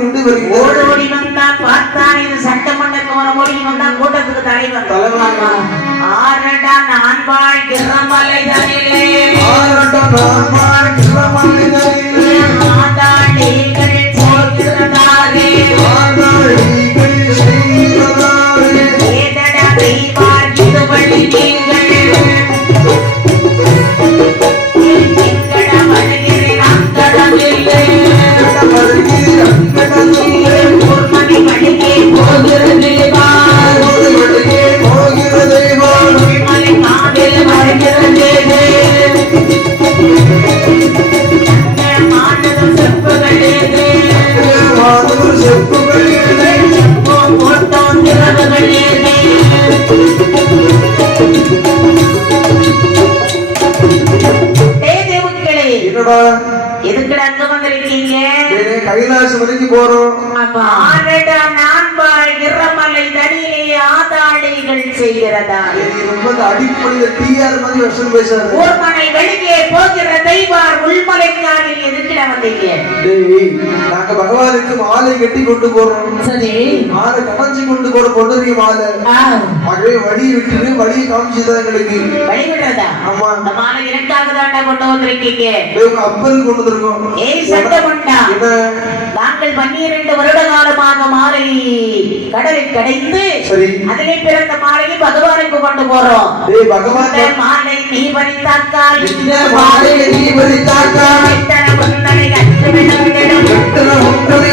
கொண்டு வருகிறார். ஓடோடி வந்தான் பார்த்தான், இது சட்டமன்ற கவனம் ஓடி வந்தான் கூட்டத்துக்கு தலைவர். ஆரடா நான் வாழ்கிற மலைதனிலே, ஆரடா நான் வாழ்கிற மலைதனிலே, ஆதாளிகள் செய்கிறதாரே, ஆதாளிகள் செய்கிறதாரே, ஏதடா தெய்வார் இது வழி நீங்கள், எங்கட வருகிறேன் அங்கடமில்லை, ஊர்மனை வழியே போகிறது வார், உள்மலை காதில் வருகிறது மாநில செப்புகளேது, செப்போ போட்டோம் திறவுகளேது. எதுக்குடா அங்க வந்திருக்கீங்க? கைலாசம் வரைக்கும் போறோம். நான் வாழ்கிற மலை தனியிலே ஆதாளிகள் செய்கிறதா, அடிப்படையில் டிஆர் மாதிரி வருஷம் பேசுறாரு. ஊர்மனை வெளியே போகிற தெய்வார் உள்மலைக்காரில் எதுக்குடா வந்தீங்க? நாங்க பகவானுக்கு மாலை கட்டி கொண்டு போறோம். சரி, மாலை கடைஞ்சி கொண்டு போற பொண்ணு மாலை மகளே வழி விட்டு வழியை காமிச்சுதான் எங்களுக்கு வழி விடுறதா? ஆமா, அந்த மாலை எனக்காக தாண்டா கொண்டு வந்திருக்கீங்க. அப்பல் கொண்டு வந்திருக்கோம். ஏய் சட்டமண்டா, நாங்கள் 12 வருட காலமாக மாலை கடலில் கடைந்து அதிலே பிறந்த மாலையை பகவானுக்கு கொண்டு போறோம். பகவான் மாலை நீ பறித்தாக்கால், மாலை நீ பறித்தாக்கால், எத்தனை முந்தனை அற்று விளங்கிடும், எத்தனை முந்தனை